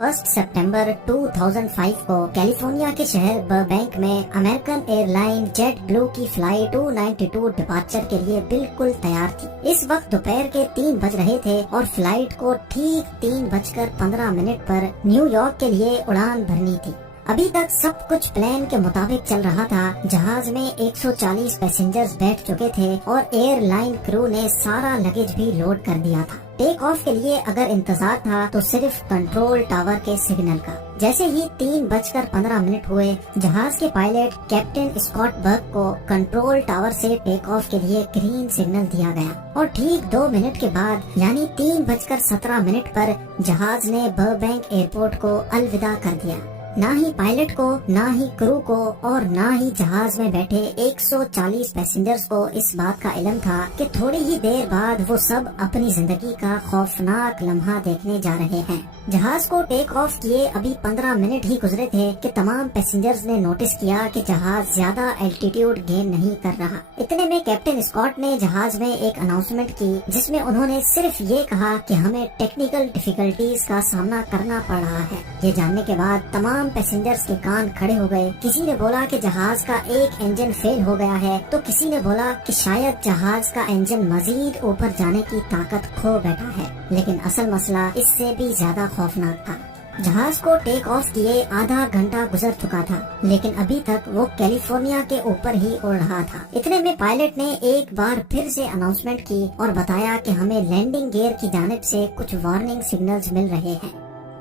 1 सितंबर 2005 को कैलिफोर्निया के शहर बर्बैंक में अमेरिकन एयरलाइन जेट ब्लू की फ्लाइट 292 डिपार्चर के लिए बिल्कुल तैयार थी। इस वक्त दोपहर के 3 बज रहे थे और फ्लाइट को ठीक 3:15 पर न्यूयॉर्क के लिए उड़ान भरनी थी। अभी तक सब कुछ प्लान के मुताबिक चल रहा था। जहाज में 140 पैसेंजर्स बैठ चुके थे और एयरलाइन क्रू ने सारा लगेज भी लोड कर दिया था। टेक ऑफ के लिए अगर इंतजार था तो सिर्फ कंट्रोल टावर के सिग्नल का। जैसे ही 3:15 हुए, जहाज के पायलट कैप्टन स्कॉट बर्ग को कंट्रोल टावर से टेक ऑफ के लिए ग्रीन सिग्नल दिया गया और ठीक 2 मिनट के बाद यानी 3:17 पर जहाज ने बर्बैंक एयरपोर्ट को अलविदा कर दिया। ना ही पायलट को, ना ही क्रू को और ना ही जहाज में बैठे 140 पैसेंजर्स को इस बात का इल्म था कि थोड़ी ही देर बाद वो सब अपनी जिंदगी का खौफनाक लम्हा देखने जा रहे हैं। जहाज को टेक ऑफ किए अभी 15 मिनट ही गुजरे थे कि तमाम पैसेंजर्स ने नोटिस किया कि जहाज ज्यादा एल्टीट्यूड गेन नहीं कर रहा। इतने में कैप्टन स्कॉट ने जहाज में एक अनाउंसमेंट की जिसमें उन्होंने सिर्फ ये कहा कि हमें टेक्निकल डिफिकल्टीज का सामना करना पड़ रहा है। ये जानने के बाद तमाम पैसेंजर्स के कान खड़े हो गए। किसी ने बोला कि जहाज का एक इंजन फेल हो गया है, तो किसी ने बोला कि शायद जहाज का इंजन मजीद ऊपर जाने की ताकत खो बैठा है। लेकिन असल मसला इससे भी ज्यादा खौफनाक था। जहाज को टेक ऑफ किए आधा घंटा गुजर चुका था, लेकिन अभी तक वो कैलिफोर्निया के ऊपर ही उड़ रहा था। इतने में पायलट ने एक बार फिर से अनाउंसमेंट की और बताया कि हमें लैंडिंग गियर की जानिब से कुछ वार्निंग सिग्नल्स मिल रहे हैं।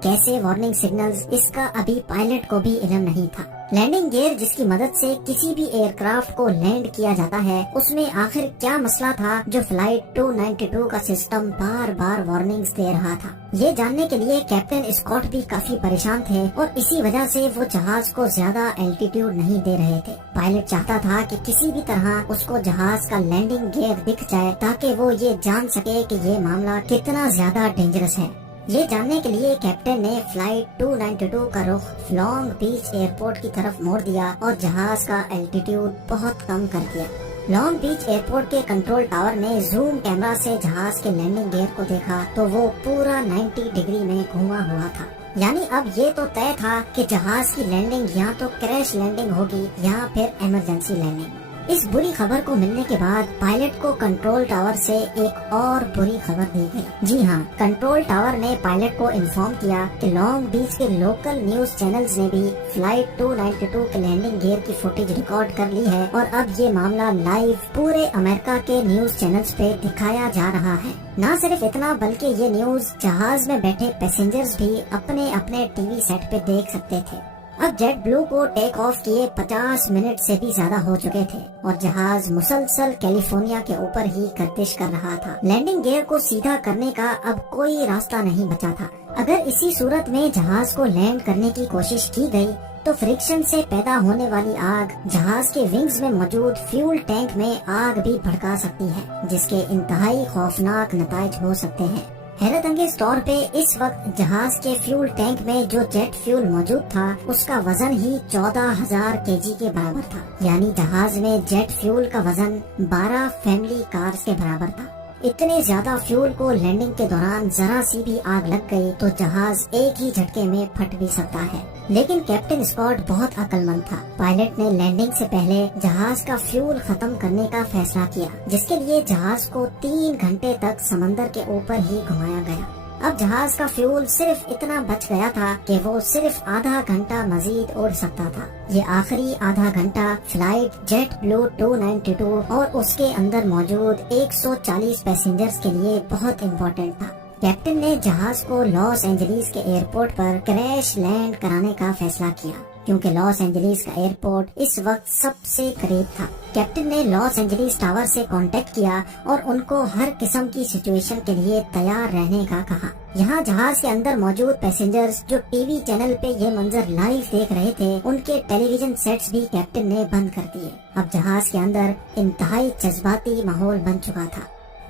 कैसे वार्निंग सिग्नल्स, इसका अभी पायलट को भी इल्म नहीं था। लैंडिंग गियर जिसकी मदद से किसी भी एयरक्राफ्ट को लैंड किया जाता है, उसमें आखिर क्या मसला था जो फ्लाइट 292 का सिस्टम बार बार वार्निंग्स दे रहा था। ये जानने के लिए कैप्टन स्कॉट भी काफी परेशान थे और इसी वजह से वो जहाज को ज्यादा एल्टीट्यूड नहीं दे रहे थे। पायलट चाहता था कि किसी भी तरह उसको जहाज का लैंडिंग गियर दिख जाए ताकि वो ये जान सके कि ये मामला कितना ज्यादा डेंजरस है। ये जानने के लिए कैप्टन ने फ्लाइट 292 का रुख लॉन्ग बीच एयरपोर्ट की तरफ मोड़ दिया और जहाज का एल्टीट्यूड बहुत कम कर दिया। लॉन्ग बीच एयरपोर्ट के कंट्रोल टावर ने जूम कैमरा से जहाज के लैंडिंग गियर को देखा तो वो पूरा 90 डिग्री में घुमा हुआ था। यानी अब ये तो तय था कि जहाज की लैंडिंग या तो क्रैश लैंडिंग होगी या फिर इमरजेंसी लैंडिंग। इस बुरी खबर को मिलने के बाद पायलट को कंट्रोल टावर से एक और बुरी खबर दी गई। जी हाँ, कंट्रोल टावर ने पायलट को इन्फॉर्म किया कि लॉन्ग बीच के लोकल न्यूज चैनल्स ने भी फ्लाइट 292 के लैंडिंग गियर की फुटेज रिकॉर्ड कर ली है और अब ये मामला लाइव पूरे अमेरिका के न्यूज चैनल्स पे दिखाया जा रहा है। न सिर्फ इतना बल्कि ये न्यूज जहाज में बैठे पैसेंजर्स भी अपने अपने टीवी सेट पे देख सकते थे। अब जेट ब्लू को टेक ऑफ किए 50 मिनट से भी ज्यादा हो चुके थे और जहाज मुसलसल कैलिफोर्निया के ऊपर ही गर्दिश कर रहा था। लैंडिंग गियर को सीधा करने का अब कोई रास्ता नहीं बचा था। अगर इसी सूरत में जहाज को लैंड करने की कोशिश की गई तो फ्रिक्शन से पैदा होने वाली आग जहाज के विंग्स में मौजूद फ्यूल टैंक में आग भी भड़का सकती है, जिसके इंतहाई खौफनाक नताइज हो सकते हैं। हैरत अंगेज तौर पे इस वक्त जहाज के फ्यूल टैंक में जो जेट फ्यूल मौजूद था उसका वजन ही 14,000 केजी के बराबर था। यानी जहाज में जेट फ्यूल का वजन 12 फैमिली कार्स के बराबर था। इतने ज्यादा फ्यूल को लैंडिंग के दौरान जरा सी भी आग लग गई तो जहाज एक ही झटके में फट भी सकता है। लेकिन कैप्टन स्कॉट बहुत अक्लमंद था। पायलट ने लैंडिंग से पहले जहाज का फ्यूल खत्म करने का फैसला किया, जिसके लिए जहाज को 3 घंटे तक समंदर के ऊपर ही घुमाया गया। अब जहाज का फ्यूल सिर्फ इतना बच गया था कि वो सिर्फ आधा घंटा मजीद उड़ सकता था। ये आखिरी आधा घंटा फ्लाइट जेट ब्लू 292 और उसके अंदर मौजूद 140 पैसेंजर्स के लिए बहुत इम्पोर्टेंट था। कैप्टन ने जहाज को लॉस एंजलिस के एयरपोर्ट पर क्रैश लैंड कराने का फैसला किया, क्योंकि लॉस एंजलिस का एयरपोर्ट इस वक्त सबसे करीब था। कैप्टन ने लॉस एंजलिस टावर से कांटेक्ट किया और उनको हर किस्म की सिचुएशन के लिए तैयार रहने का कहा। यहाँ जहाज के अंदर मौजूद पैसेंजर्स जो टीवी चैनल पे ये मंजर लाइव देख रहे थे, उनके टेलीविजन सेट्स भी कैप्टन ने बंद कर दिए। अब जहाज के अंदर इंतहाई जज्बाती माहौल बन चुका था।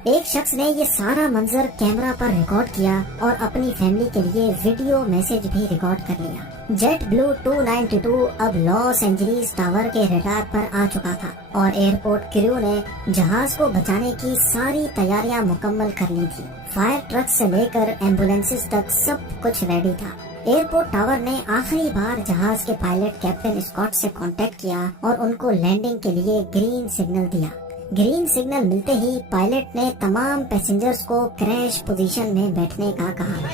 एक शख्स ने ये सारा मंजर कैमरा पर रिकॉर्ड किया और अपनी फैमिली के लिए वीडियो मैसेज भी रिकॉर्ड कर लिया। जेट ब्लू 292 अब लॉस एंजलिस टावर के रडार पर आ चुका था और एयरपोर्ट क्रू ने जहाज को बचाने की सारी तैयारियां मुकम्मल कर ली थी। फायर ट्रक से लेकर एम्बुलेंसेस तक सब कुछ रेडी था। एयरपोर्ट टावर ने आखिरी बार जहाज के पायलट कैप्टन स्कॉट से कांटेक्ट किया और उनको लैंडिंग के लिए ग्रीन सिग्नल दिया। ग्रीन सिग्नल मिलते ही पायलट ने तमाम पैसेंजर्स को क्रैश पोजीशन में बैठने का कहा।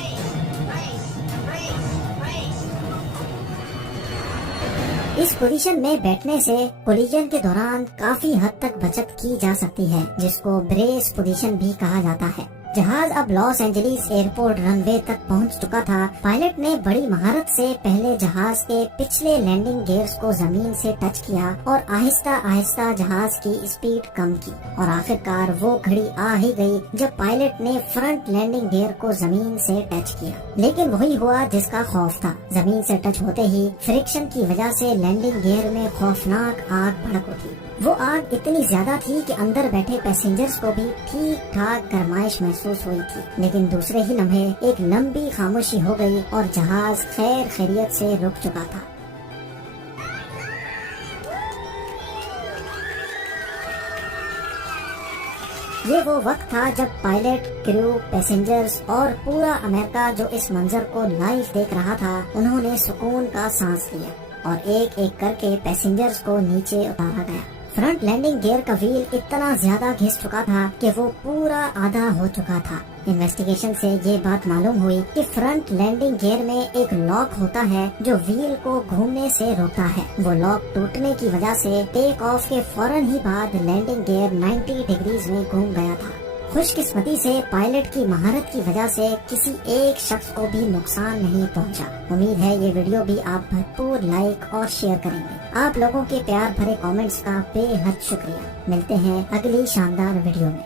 इस पोजीशन में बैठने से कोलिजन के दौरान काफी हद तक बचत की जा सकती है, जिसको ब्रेस पोजीशन भी कहा जाता है। जहाज अब लॉस एंजलिस एयरपोर्ट रनवे तक पहुंच चुका था। पायलट ने बड़ी महारत से पहले जहाज के पिछले लैंडिंग गियर्स को जमीन से टच किया और आहिस्ता आहिस्ता जहाज की स्पीड कम की और आखिरकार वो घड़ी आ ही गई जब पायलट ने फ्रंट लैंडिंग गियर को जमीन से टच किया। लेकिन वही हुआ जिसका खौफ था। जमीन से टच होते ही फ्रिक्शन की वजह से लैंडिंग गियर में खौफनाक आग भड़क उठी। वो आग इतनी ज्यादा थी कि अंदर बैठे पैसेंजर्स को भी ठीक ठाक गर्माइश महसूस हुई थी। लेकिन दूसरे ही लम्हे एक लंबी खामोशी हो गई और जहाज खैर खैरियत से रुक चुका था। ये वो वक्त था जब पायलट, क्रू, पैसेंजर्स और पूरा अमेरिका जो इस मंजर को लाइव देख रहा था, उन्होंने सुकून का सांस लिया और एक एक करके पैसेंजर्स को नीचे उतारा गया। फ्रंट लैंडिंग गियर का व्हील इतना ज्यादा घिस चुका था कि वो पूरा आधा हो चुका था। इन्वेस्टिगेशन से ये बात मालूम हुई कि फ्रंट लैंडिंग गियर में एक लॉक होता है जो व्हील को घूमने से रोकता है। वो लॉक टूटने की वजह से टेक ऑफ के फौरन ही बाद लैंडिंग गियर 90 डिग्रीज में घूम गया था। खुशकिस्मती से पायलट की महारत की वजह से किसी एक शख्स को भी नुकसान नहीं पहुंचा। उम्मीद है ये वीडियो भी आप भरपूर लाइक और शेयर करेंगे। आप लोगों के प्यार भरे कमेंट्स का बेहद शुक्रिया। मिलते हैं अगली शानदार वीडियो में।